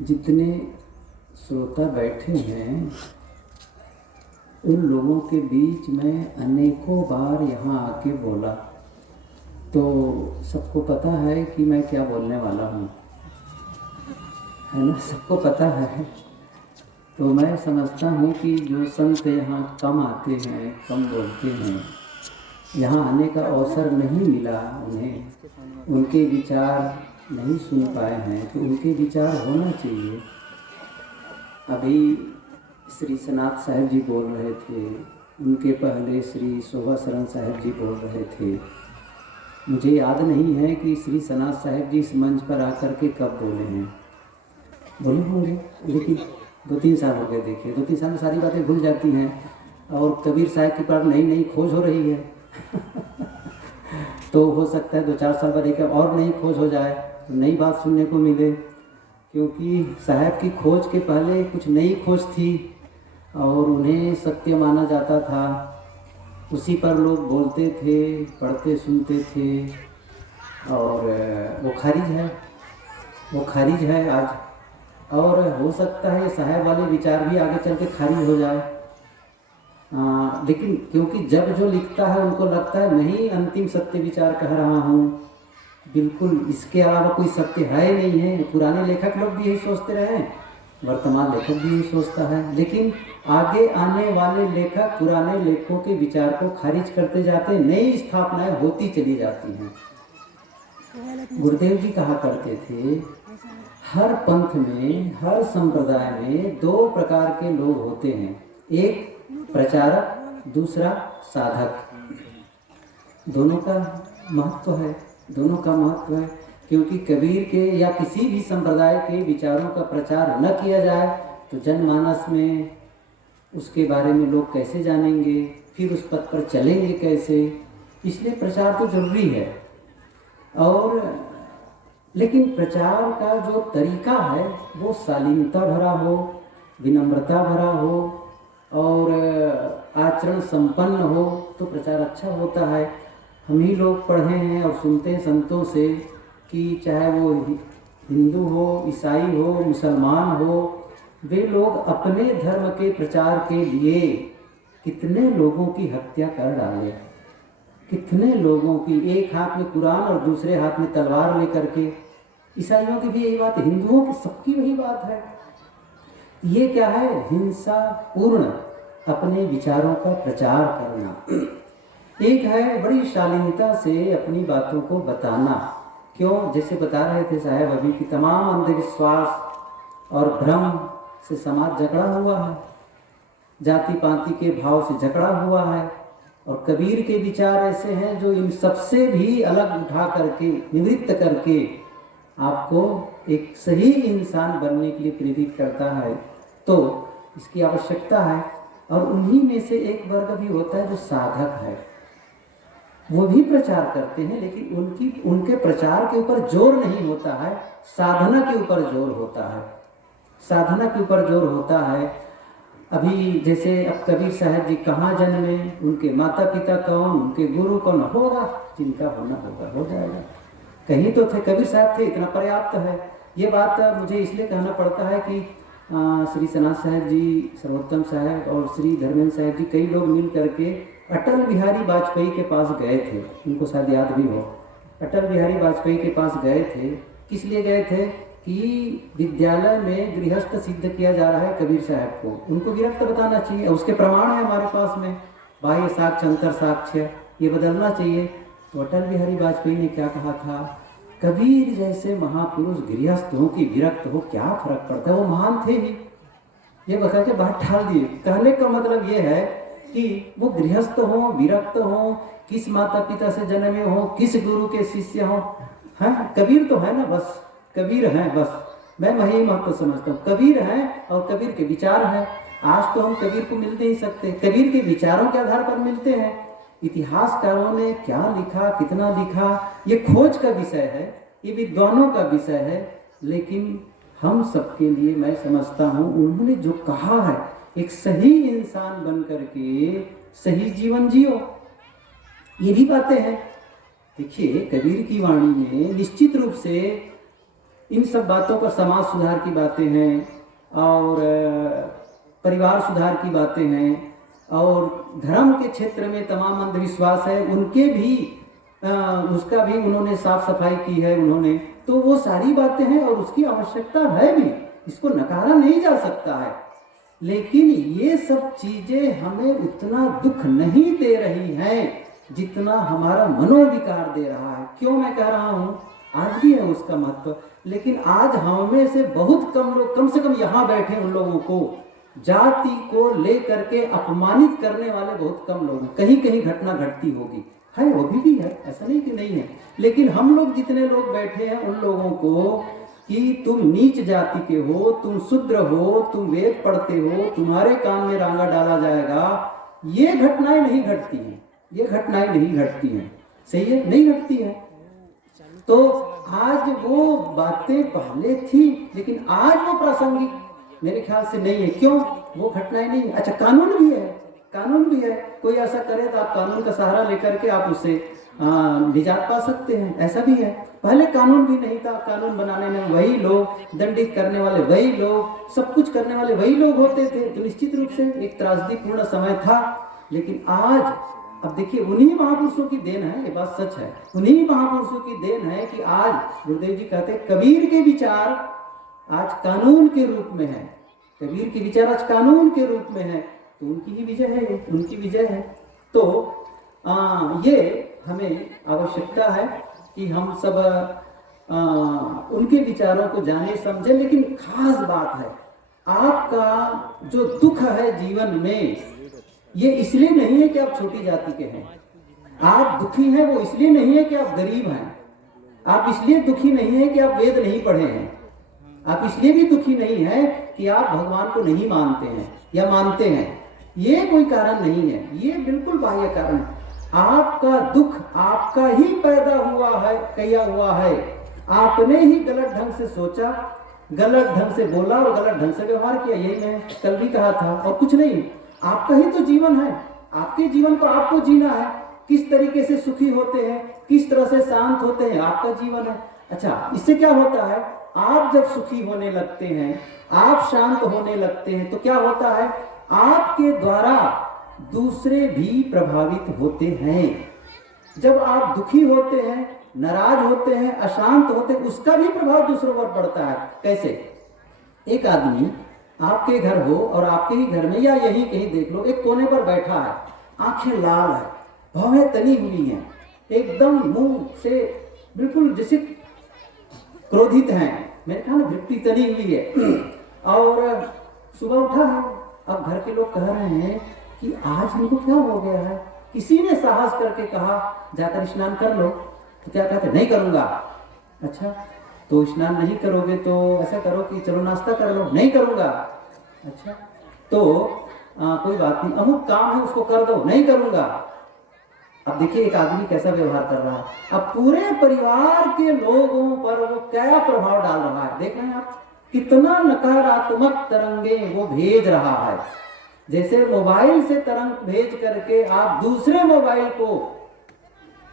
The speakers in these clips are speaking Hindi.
जितने श्रोता बैठे हैं उन लोगों के बीच में अनेकों बार यहाँ आके बोला, तो सबको पता है कि मैं क्या बोलने वाला हूँ, है ना? सबको पता है। तो मैं समझता हूँ कि जो संत यहाँ कम आते हैं, कम बोलते हैं, यहाँ आने का अवसर नहीं मिला उन्हें, उनके विचार नहीं सुन पाए हैं, तो उनके विचार होना चाहिए। अभी श्री सनात साहिब जी बोल रहे थे, उनके पहले श्री शोभा शरण साहिब जी बोल रहे थे। मुझे याद नहीं है कि श्री सनात साहिब जी इस मंच पर आकर के कब बोले हैं, बोले होंगे, लेकिन 2-3 साल हो गए। देखिए 2-3 साल में सारी बातें भूल जाती हैं, और कबीर साहब की पर नई नई खोज हो रही है तो हो सकता है 2-4 साल बाद एक और नई खोज हो जाए, तो नई बात सुनने को मिले, क्योंकि साहब की खोज के पहले कुछ नई खोज थी और उन्हें सत्य माना जाता था, उसी पर लोग बोलते थे, पढ़ते सुनते थे, और वो खारिज है आज। और हो सकता है ये साहब वाले विचार भी आगे चल के खारिज हो जाए, लेकिन क्योंकि जब जो लिखता है उनको लगता है मैं ही अंतिम सत्य विचार कह रहा हूँ, बिल्कुल इसके अलावा कोई सत्य है ही नहीं है। पुराने लेखक लोग भी यही सोचते रहे, वर्तमान लेखक भी यही सोचता है, लेकिन आगे आने वाले लेखक पुराने लेखकों के विचार को खारिज करते जाते हैं, नई स्थापनाएं होती चली जाती हैं। गुरुदेव जी कहा करते थे, हर पंथ में, हर संप्रदाय में 2 प्रकार के लोग होते हैं, एक प्रचारक, दूसरा साधक। दोनों का महत्व है, दोनों का महत्व है, क्योंकि कबीर के या किसी भी संप्रदाय के विचारों का प्रचार न किया जाए तो जनमानस में उसके बारे में लोग कैसे जानेंगे, फिर उस पथ पर चलेंगे कैसे। इसलिए प्रचार तो जरूरी है, और लेकिन प्रचार का जो तरीका है वो शालीनता भरा हो, विनम्रता भरा हो और आचरण संपन्न हो, तो प्रचार अच्छा होता है। हम ही लोग पढ़े हैं और सुनते हैं संतों से कि चाहे वो हिंदू हो, ईसाई हो, मुसलमान हो, वे लोग अपने धर्म के प्रचार के लिए कितने लोगों की हत्या कर डाले, कितने लोगों की, एक हाथ में कुरान और दूसरे हाथ में तलवार लेकर के। ईसाइयों की भी यही बात है, हिंदुओं की सबकी वही बात है। ये क्या है? हिंसा पूर्ण अपने विचारों का प्रचार करना। एक है बड़ी शालीनता से अपनी बातों को बताना। क्यों? जैसे बता रहे थे साहब अभी कि तमाम अंधविश्वास और भ्रम से समाज जकड़ा हुआ है, जाति पाति के भाव से जकड़ा हुआ है, और कबीर के विचार ऐसे हैं जो इन सबसे भी अलग उठा करके, निवृत्त करके आपको एक सही इंसान बनने के लिए प्रेरित करता है। तो इसकी आवश्यकता है, और उन्हीं में से एक वर्ग भी होता है जो साधक है। वो भी प्रचार करते हैं, लेकिन उनके प्रचार के ऊपर जोर नहीं होता है, साधना के ऊपर जोर होता है, साधना के ऊपर जोर होता है। अभी जैसे अब कबीर साहब जी कहाँ जन्मे, उनके माता पिता कौन, उनके गुरु कौन, होगा जिनका होना होगा, हो जाएगा। कहीं तो थे, कबीर साहब थे, इतना पर्याप्त है। ये बात मुझे इसलिए कहना पड़ता है कि श्री सनात साहब जी, सर्वोत्तम साहब और श्री धर्मेंद्र साहब जी, कई लोग मिल करके अटल बिहारी वाजपेयी के पास गए थे, उनको शायद याद भी हो। अटल बिहारी वाजपेयी के पास गए थे, किस लिए गए थे? कि विद्यालय में गृहस्थ सिद्ध किया जा रहा है कबीर साहब को, उनको विरक्त बताना चाहिए, उसके प्रमाण है हमारे पास में, बाह्य साक्ष्य, अंतर साक्ष्य, ये बदलना चाहिए। तो अटल बिहारी वाजपेयी ने क्या कहा था? कबीर जैसे महापुरुष गृहस्थ हो कि विरक्त हो, क्या फर्क पड़ता है, वो महान थे ही। ये बता के बात ठाल दिए। कहने का मतलब ये है कि वो गृहस्थ हो, विरक्त हो, किस माता पिता से जन्मे हो, किस गुरु के शिष्य हो, हाँ कबीर तो है ना, बस कबीर हैं, बस मैं वही महत्व समझता हूँ। कबीर हैं और कबीर के विचार हैं। आज तो हम कबीर को मिल नहीं सकते, कबीर के विचारों के आधार पर मिलते हैं। इतिहासकारों ने क्या लिखा, कितना लिखा, ये खोज का विषय है, ये विद्वानों का विषय है, लेकिन हम सबके लिए मैं समझता हूँ उन्होंने जो कहा है, एक सही इंसान बन करके सही जीवन जियो, ये भी बातें हैं। देखिए कबीर की वाणी में निश्चित रूप से इन सब बातों पर समाज सुधार की बातें हैं और परिवार सुधार की बातें हैं और धर्म के क्षेत्र में तमाम अंधविश्वास है उनके भी उसका भी उन्होंने साफ सफाई की है उन्होंने, तो वो सारी बातें हैं और उसकी आवश्यकता है भी, इसको नकारा नहीं जा सकता है। लेकिन ये सब चीजें हमें उतना दुख नहीं दे रही हैं जितना हमारा मनोविकार दे रहा है। क्यों मैं कह रहा हूँ, आज भी है उसका महत्व, लेकिन आज हमें से बहुत कम लोग, कम से कम यहाँ बैठे उन लोगों को जाति को लेकर के अपमानित करने वाले बहुत कम लोग हैं। कहीं कहीं घटना घटती होगी, है वो भी है, ऐसा नहीं कि नहीं है, लेकिन हम लोग जितने लोग बैठे हैं उन लोगों को कि तुम नीच जाति के हो, तुम शूद्र हो, तुम वेद पढ़ते हो, तुम्हारे कान में रांगा डाला जाएगा, ये घटनाएं नहीं घटती हैं, ये घटनाएं नहीं घटती हैं, सही है, नहीं घटती है। तो आज वो बातें पहले थी लेकिन आज वो प्रासंगिक मेरे ख्याल से नहीं है। क्यों? वो घटनाएं नहीं है। अच्छा, कानून भी है, कानून भी है, कोई ऐसा करे तो आप कानून का सहारा लेकर के आप उससे निजात पा सकते हैं, ऐसा भी है। पहले कानून भी नहीं था, कानून बनाने में वही लोग, दंडित करने वाले वही लोग, सब कुछ करने वाले वही लोग होते थे, तो निश्चित रूप से एक त्रासदीपूर्ण समय था। लेकिन आज अब देखिए, उन्हीं महापुरुषों की देन है, ये बात सच है, उन्हीं महापुरुषों की देन है कि आज गुरुदेव जी कहते हैं कबीर के विचार आज कानून के रूप में है, कबीर के विचार आज कानून के रूप में है, तो उनकी ही विजय है, ये उनकी विजय है। तो ये हमें आवश्यकता है कि हम सब उनके विचारों को जाने समझे। लेकिन खास बात है, आपका जो दुख है जीवन में, ये इसलिए नहीं है कि आप छोटी जाति के हैं, आप दुखी हैं वो इसलिए नहीं है कि आप गरीब हैं, आप इसलिए दुखी नहीं है कि आप वेद नहीं पढ़े हैं, आप इसलिए भी दुखी नहीं है कि आप भगवान को नहीं मानते हैं या मानते हैं, ये कोई कारण नहीं है, ये बिल्कुल बाह्य कारण है। आपका दुख आपका ही पैदा हुआ है, किया हुआ है, आपने ही गलत ढंग से सोचा, गलत ढंग से बोला और गलत ढंग से व्यवहार किया। यही मैं कल भी कहा था, और कुछ नहीं। आपका ही तो जीवन है, आपके जीवन को आपको जीना है, किस तरीके से सुखी होते हैं, किस तरह से शांत होते हैं, आपका जीवन है। अच्छा, इससे क्या होता है, आप जब सुखी होने लगते हैं, आप शांत होने लगते हैं, तो क्या होता है, आपके द्वारा दूसरे भी प्रभावित होते हैं। जब आप दुखी होते हैं, नाराज होते हैं, अशांत होते हैं, उसका भी प्रभाव दूसरों पर पड़ता है। कैसे? एक आदमी आपके घर हो और आपके ही घर में या यही कहीं देख लो, एक कोने पर बैठा है, आंखें लाल है, भौहें तनी हुई हैं, एकदम मुंह से बिल्कुल जैसे क्रोधित हैं, मैंने कहा ना वृत्ति तनी हुई है, और सुबह उठा है, अब घर के लोग कह रहे हैं कि आज इनको क्या हो गया है। किसी ने साहस करके कहा जाकर स्नान कर लो, तो क्या कहते, नहीं करूंगा। अच्छा, तो स्नान नहीं करोगे तो ऐसा करो कि चलो नाश्ता कर लो, नहीं करूंगा। अच्छा, तो कोई बात नहीं, अमुक काम है उसको कर दो, नहीं करूंगा। अब देखिए एक आदमी कैसा व्यवहार कर रहा है, अब पूरे परिवार के लोगों पर वो क्या प्रभाव डाल रहा है, देख रहे हैं आप, कितना नकारात्मक तरंगे वो भेज रहा है। जैसे मोबाइल से तरंग भेज करके आप दूसरे मोबाइल को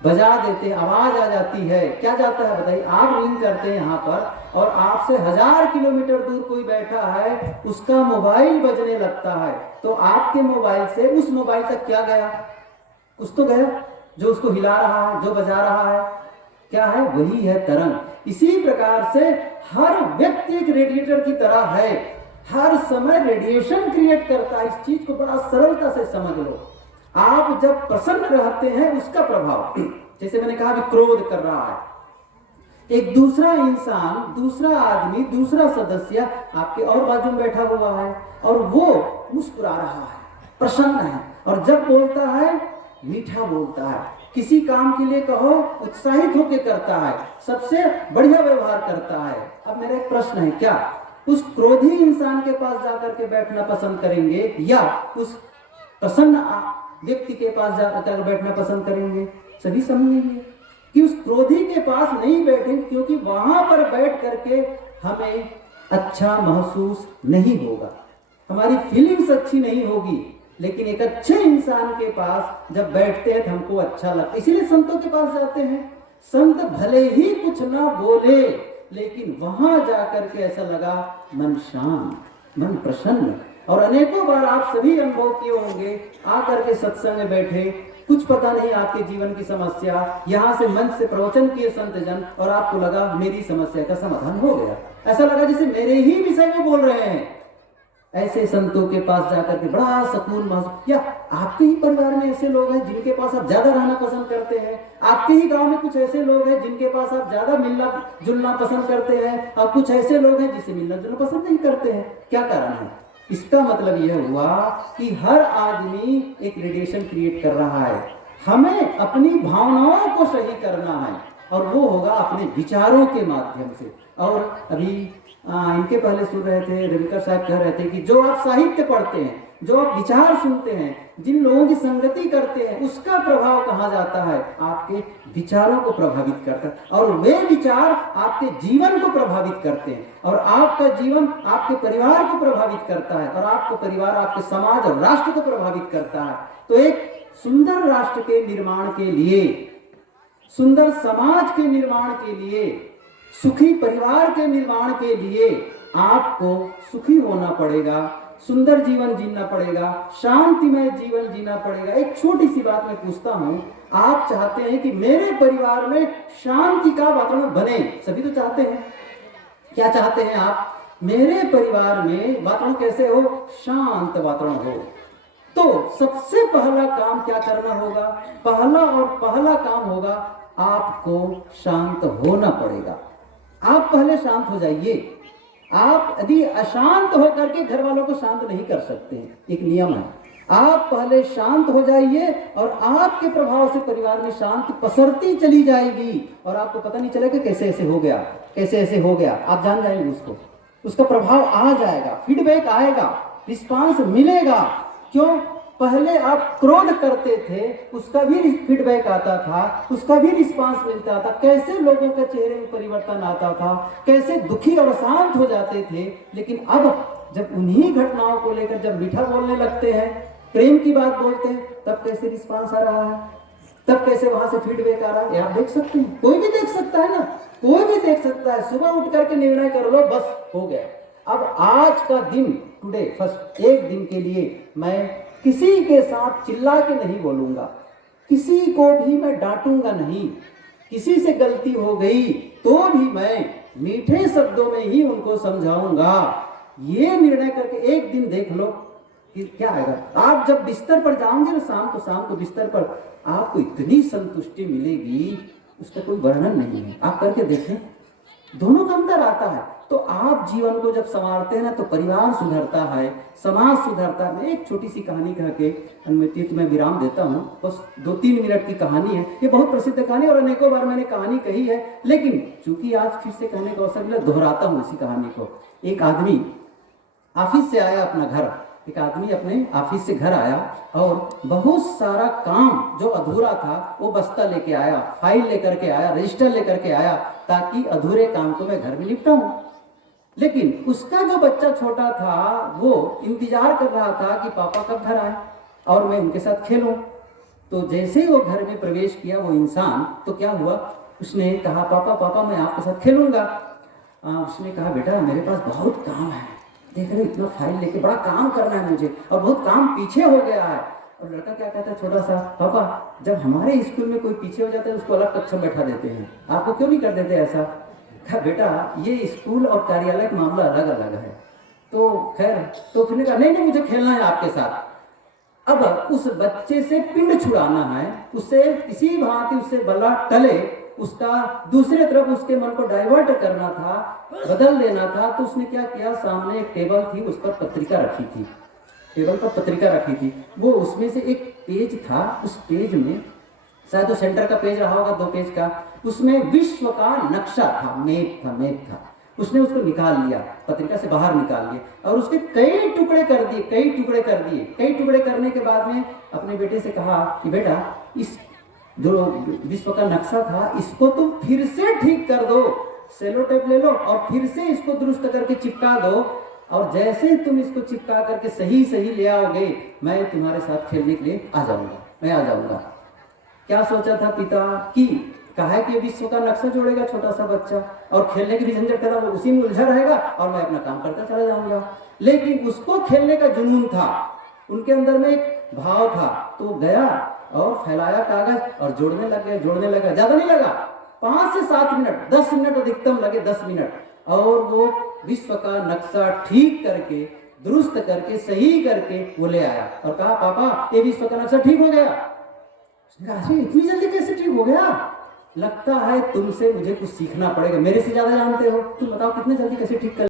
बजा देते, आवाज आ जाती है, क्या जाता है बताइए, आप रिंग करते हैं यहाँ पर और आपसे 1000 किलोमीटर दूर कोई बैठा है, उसका मोबाइल बजने लगता है, तो आपके मोबाइल से उस मोबाइल तक क्या गया, कुछ तो गया, जो उसको हिला रहा है, जो बजा रहा है, क्या है, वही है तरंग। इसी प्रकार से हर व्यक्ति एक रेडिएटर की तरह है, हर समय रेडिएशन क्रिएट करता है। इस चीज को बड़ा सरलता से समझ लो। आप जब प्रसन्न रहते हैं उसका प्रभाव, जैसे मैंने कहा भी क्रोध कर रहा है, एक दूसरा इंसान, दूसरा आदमी, दूसरा सदस्य आपके और बाजू में बैठा हुआ है और वो मुस्कुरा रहा है, प्रसन्न है, और जब बोलता है मीठा बोलता है, किसी काम के लिए कहो उत्साहित होकर करता है, सबसे बढ़िया व्यवहार करता है। अब मेरा एक प्रश्न है, क्या उस क्रोधी इंसान के पास जाकर के बैठना पसंद करेंगे या उस प्रसन्न व्यक्ति के पास जाकर बैठना पसंद करेंगे? सभी समझेंगे कि उस क्रोधी के पास नहीं बैठेंगे, क्योंकि वहां पर बैठ करके हमें अच्छा महसूस नहीं होगा, हमारी फीलिंग्स अच्छी नहीं होगी। लेकिन एक अच्छे इंसान के पास जब बैठते हैं तो हमको अच्छा लगता है, इसीलिए संतों के पास जाते हैं। संत भले ही कुछ ना बोले लेकिन वहां जाकर के ऐसा लगा मन शांत, मन प्रसन्न। और अनेकों बार आप सभी अनुभव किए होंगे, आकर के सत्संग में बैठे, कुछ पता नहीं आपके जीवन की समस्या, यहाँ से मंच से प्रवचन किए संत जन और आपको लगा मेरी समस्या का समाधान हो गया, ऐसा लगा जैसे मेरे ही विषय में बोल रहे हैं। ऐसे संतों के पास जाकर के बड़ा सुकून महसूस। या आपके ही परिवार में ऐसे लोग हैं जिनके पास आप ज्यादा रहना पसंद करते हैं, आपके ही गांव में कुछ ऐसे लोग हैं जिनके पास आप ज्यादा मिलना जुलना पसंद करते हैं, और कुछ ऐसे लोग हैं जिससे मिलना जुलना पसंद नहीं करते हैं। क्या कारण है? इसका मतलब यह हुआ कि हर आदमी एक रेडिएशन क्रिएट कर रहा है। हमें अपनी भावनाओं को सही करना है और वो होगा अपने विचारों के माध्यम से। और अभी इनके पहले सुन रहे थे, रविकर साहब कह रहे थे कि जो आप साहित्य पढ़ते हैं, जो आप विचार सुनते हैं, जिन लोगों की संगति करते हैं, उसका प्रभाव कहाँ जाता है? आपके विचारों को प्रभावित करता है और वे विचार आपके जीवन को प्रभावित करते हैं और आपका जीवन आपके परिवार को प्रभावित करता है और आपका परिवार आपके समाज और राष्ट्र को प्रभावित करता है। तो एक सुंदर राष्ट्र के निर्माण के लिए, सुंदर समाज के निर्माण के लिए, सुखी परिवार के निर्माण के लिए आपको सुखी होना पड़ेगा, सुंदर जीवन जीना पड़ेगा, शांतिमय जीवन जीना पड़ेगा। एक छोटी सी बात मैं पूछता हूं, आप चाहते हैं कि मेरे परिवार में शांति का वातावरण बने? सभी तो चाहते हैं। क्या चाहते हैं आप? मेरे परिवार में वातावरण कैसे हो? शांत वातावरण हो। तो सबसे पहला काम क्या करना होगा? पहला काम होगा, आपको शांत होना पड़ेगा। आप पहले शांत हो जाइए। आप यदि अशांत होकर के घर वालों को शांत नहीं कर सकते, एक नियम है, आप पहले शांत हो जाइए और आपके प्रभाव से परिवार में शांति पसरती चली जाएगी और आपको पता नहीं चलेगा कैसे ऐसे हो गया, कैसे ऐसे हो गया। आप जान जाएंगे उसको, उसका प्रभाव आ जाएगा, फीडबैक आएगा, रिस्पांस मिलेगा। क्यों? पहले आप क्रोध करते थे, उसका भी फीडबैक आता था, उसका भी रिस्पांस मिलता था, कैसे लोगों के चेहरे में परिवर्तन आता था, कैसे दुखी और शांत हो जाते थे। लेकिन अब जब उन्हीं घटनाओं को लेकर जब मीठा बोलने लगते हैं, प्रेम की बात बोलते हैं, तब कैसे रिस्पांस आ रहा है, तब कैसे वहां से फीडबैक आ रहा है, आप देख सकते हैं। कोई भी देख सकता है ना, कोई भी देख सकता है। सुबह उठ करके निर्णय कर लो, बस हो गया। अब आज का दिन, टुडे फर्स्ट, एक दिन के लिए मैं किसी के साथ चिल्ला के नहीं बोलूंगा, किसी को भी मैं डांटूंगा नहीं, किसी से गलती हो गई तो भी मैं मीठे शब्दों में ही उनको समझाऊंगा। ये निर्णय करके एक दिन देख लो कि क्या आएगा। आप जब बिस्तर पर जाओगे ना, शाम को बिस्तर पर, आपको इतनी संतुष्टि मिलेगी, उसका कोई वर्णन नहीं है। आप करके देखें, दोनों का अंतर आता है। तो आप जीवन को जब संवारते हैं ना, तो परिवार सुधरता है, समाज सुधरता है। मैं एक छोटी सी कहानी कह के मैं विराम देता हूँ। बस 2-3 मिनट की कहानी है, ये बहुत प्रसिद्ध कहानी और अनेकों बार मैंने कहानी कही है, लेकिन चूंकि आज फिर से कहने का अवसर मिला, दोहराता हूँ इसी कहानी को। एक आदमी ऑफिस से आया अपना घर, एक आदमी अपने ऑफिस से घर आया और बहुत सारा काम जो अधूरा था वो बस्ता लेके आया, फाइल लेकर के आया, रजिस्टर लेकर के आया, ताकि अधूरे काम को मैं घर में निपटाऊं। लेकिन उसका जो बच्चा छोटा था वो इंतजार कर रहा था कि पापा कब घर आए और मैं उनके साथ खेलूं। तो जैसे ही वो घर में प्रवेश किया वो इंसान, तो क्या हुआ, उसने कहा पापा मैं आपके साथ खेलूंगा। उसने कहा बेटा मेरे पास बहुत काम है, देख रहे इतना फाइल लेके बड़ा काम करना है मुझे और बहुत काम पीछे हो गया है। और लड़का क्या कहता है छोटा सा, पापा जब हमारे स्कूल में कोई पीछे हो जाता है उसको अलग कक्षा बैठा देते हैं, आपको क्यों नहीं कर देते ऐसा? कहा बेटा ये स्कूल और कार्यालय का मामला अलग अलग है। तो खैर, तो उसने कहा नहीं मुझे खेलना है आपके साथ। अब उस बच्चे से पिंड छुड़ाना है, उससे किसी भांति उससे बला टले, उसका दूसरे तरफ उसके मन को डाइवर्ट करना था, बदल देना था। तो उसने क्या किया, सामने एक टेबल थी, उस पर पत्रिका रखी थी, टेबल पर पत्रिका रखी थी। वो उसमें से एक पेज था, उस पेज में शायद तो सेंटर का पेज रहा होगा 2 पेज का, उसमें विश्व का नक्शा था, मैप था। उसने उसको निकाल लिया, पत्रिका से बाहर निकाल लिया और उसके कई टुकड़े कर दिए। कई टुकड़े करने के बाद में अपने बेटे से कहा कि बेटा इस जो विश्व का नक्शा था इसको तुम फिर से ठीक कर दो, सेलो टेप ले लो और फिर से इसको दुरुस्त करके चिपका दो, और जैसे तुम इसको चिपका करके सही ले आओगे, मैं तुम्हारे साथ खेलने के लिए आ जाऊंगा। क्या सोचा था पिता कि कहा है कि ये विश्व का नक्शा जोड़ेगा छोटा सा बच्चा, और खेलने की भी झंझट करा, वो उसी में उलझा रहेगा और मैं अपना काम करता चला जाऊंगा। लेकिन उसको खेलने का जुनून था, उनके अंदर में एक भाव था, तो गया और फैलाया कागज और जोड़ने लगा। ज्यादा नहीं लगा, 5 से 7 मिनट, 10 मिनट अधिकतम लगे, 10 मिनट, और वो विश्व का नक्शा ठीक करके, दुरुस्त करके, सही करके वो ले आया और कहा पापा ये विश्व का नक्शा ठीक हो गया। उसने कहा इतनी जल्दी कैसे ठीक हो गया? लगता है तुमसे मुझे कुछ सीखना पड़ेगा, मेरे से ज्यादा जानते हो, तुम बताओ कितने जल्दी कैसे ठीक कर